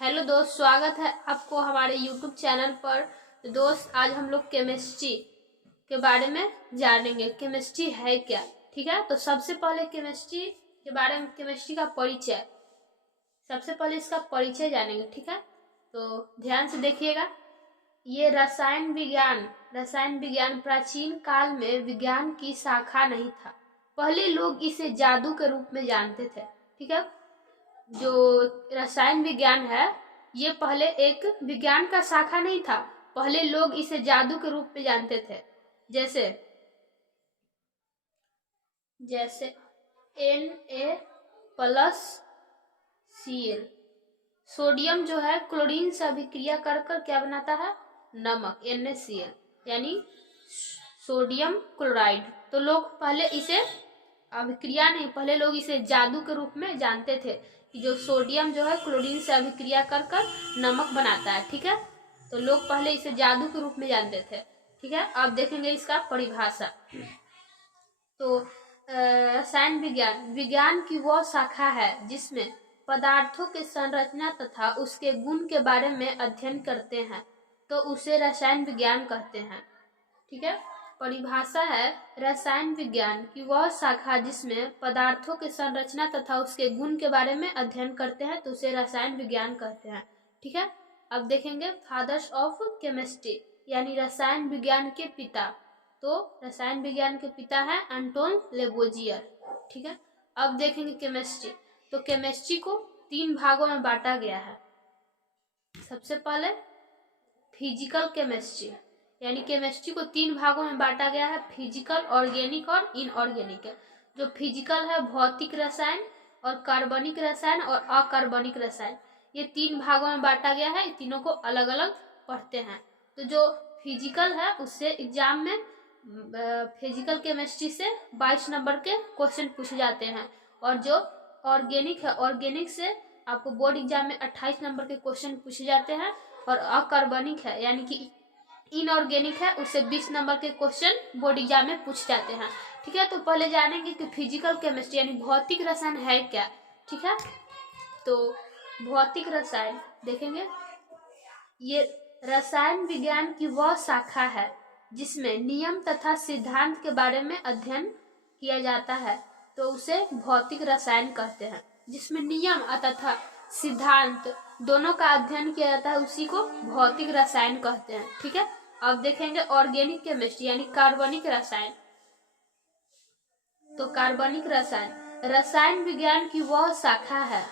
Hello दोस्त, स्वागत है आपको हमारे यूट्यूब चैनल पर। तो दोस्त, आज हम लोग केमिस्ट्री के बारे में जानेंगे। केमिस्ट्री है क्या, ठीक है। तो सबसे पहले केमिस्ट्री के बारे में, केमिस्ट्री का परिचय, सबसे पहले इसका परिचय जानेंगे, ठीक है। तो ध्यान से देखिएगा। ये रसायन विज्ञान प्राचीन काल में विज्ञान की शाखा नहीं था। पहले लोग इसे जादू के रूप में जानते थे, ठीक है। जो रसायन विज्ञान है, ये पहले एक विज्ञान का शाखा नहीं था। पहले लोग इसे जादू के रूप में जानते थे। जैसे Na+Cl, सोडियम जो है क्लोरीन से अभिक्रिया कर कर क्या बनाता है, नमक, NaCl, यानी सोडियम क्लोराइड। तो लोग पहले इसे अभिक्रिया नहीं, पहले लोग इसे जादू के रूप में जानते थे कि जो सोडियम जो है क्लोरीन से अभिक्रिया कर कर नमक बनाता है, ठीक है। तो लोग पहले इसे जादू के रूप में जानते थे, ठीक है। अब देखेंगे इसका परिभाषा। तो रसायन विज्ञान की वह शाखा है जिसमें पदार्थों के संरचना तथा उसके गुण के बारे में अध्ययन करते हैं, तो उसे रसायन विज्ञान कहते हैं, ठीक है। परिभाषा है, रसायन विज्ञान की वह शाखा जिसमें पदार्थों के संरचना तथा उसके गुण के बारे में अध्ययन करते हैं, तो उसे रसायन विज्ञान कहते हैं, ठीक है। अब देखेंगे फादर्स ऑफ केमिस्ट्री, यानी रसायन विज्ञान के पिता। तो रसायन विज्ञान के पिता है एंटोन लेवोजियर, ठीक है। अब देखेंगे केमिस्ट्री। तो केमिस्ट्री को 3 भागों में बांटा गया है। सबसे पहले फिजिकल केमिस्ट्री, यानी केमिस्ट्री को 3 भागों में बांटा गया है, फिजिकल, ऑर्गेनिक और इनऑर्गेनिक। जो फिजिकल है भौतिक रसायन, और कार्बनिक रसायन और अकार्बनिक रसायन, ये 3 भागों में बांटा गया है। तीनों को अलग अलग पढ़ते हैं। तो जो फिजिकल है उससे एग्जाम में फिजिकल केमिस्ट्री से 22 नंबर के क्वेश्चन पूछे जाते हैं, और जो ऑर्गेनिक है, ऑर्गेनिक से आपको बोर्ड एग्जाम में 28 नंबर के क्वेश्चन पूछे जाते हैं, और अकार्बनिक है यानी कि इनऑर्गेनिक है, उससे 20 नंबर के क्वेश्चन बोर्ड एग्जाम में पूछ जाते हैं, ठीक है। तो पहले जानेंगे कि फिजिकल केमिस्ट्री यानी भौतिक रसायन है क्या, ठीक है। तो भौतिक रसायन देखेंगे, ये रसायन विज्ञान की वह शाखा है जिसमें नियम तथा सिद्धांत के बारे में अध्ययन किया जाता है, तो उसे भौतिक रसायन कहते हैं। जिसमें नियम तथा सिद्धांत दोनों का अध्ययन किया जाता है, उसी को भौतिक रसायन कहते हैं, ठीक है। अब देखेंगे ऑर्गेनिक केमिस्ट्री यानी कार्बनिक रसायन। तो कार्बनिक रसायन रसायन विज्ञान की वह शाखा है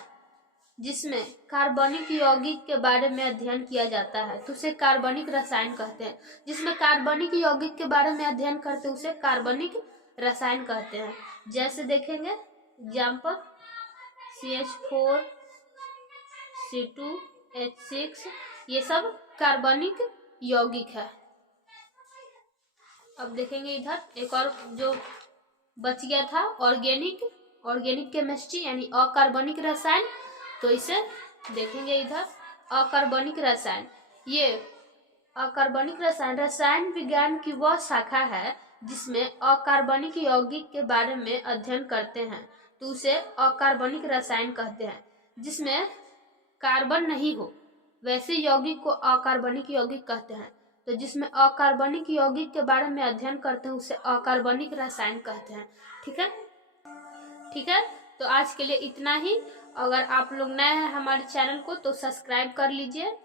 जिसमें कार्बनिक यौगिक के बारे में अध्ययन किया जाता है, तो उसे कार्बनिक रसायन कहते हैं। जिसमें कार्बनिक यौगिक के बारे में अध्ययन करते हैं उसे कार्बनिक रसायन कहते हैं। जैसे देखेंगे एग्जाम्पल, CH4, C2H6, ये सब कार्बनिक यौगिक है। अब देखेंगे इधर एक और जो बच गया था, ऑर्गेनिक केमिस्ट्री यानी अकार्बनिक रसायन। तो इसे देखेंगे इधर अकार्बनिक रसायन। ये अकार्बनिक रसायन रसायन विज्ञान की वह शाखा है जिसमें अकार्बनिक यौगिक के बारे में अध्ययन करते हैं, तो उसे अकार्बनिक रसायन कहते हैं। जिसमें कार्बन नहीं हो वैसे यौगिक को अकार्बनिक यौगिक कहते हैं। तो जिसमें अकार्बनिक यौगिक के बारे में अध्ययन करते हैं उसे अकार्बनिक रसायन कहते हैं, ठीक है। ठीक है, तो आज के लिए इतना ही। अगर आप लोग नए हैं हमारे चैनल को तो सब्सक्राइब कर लीजिए।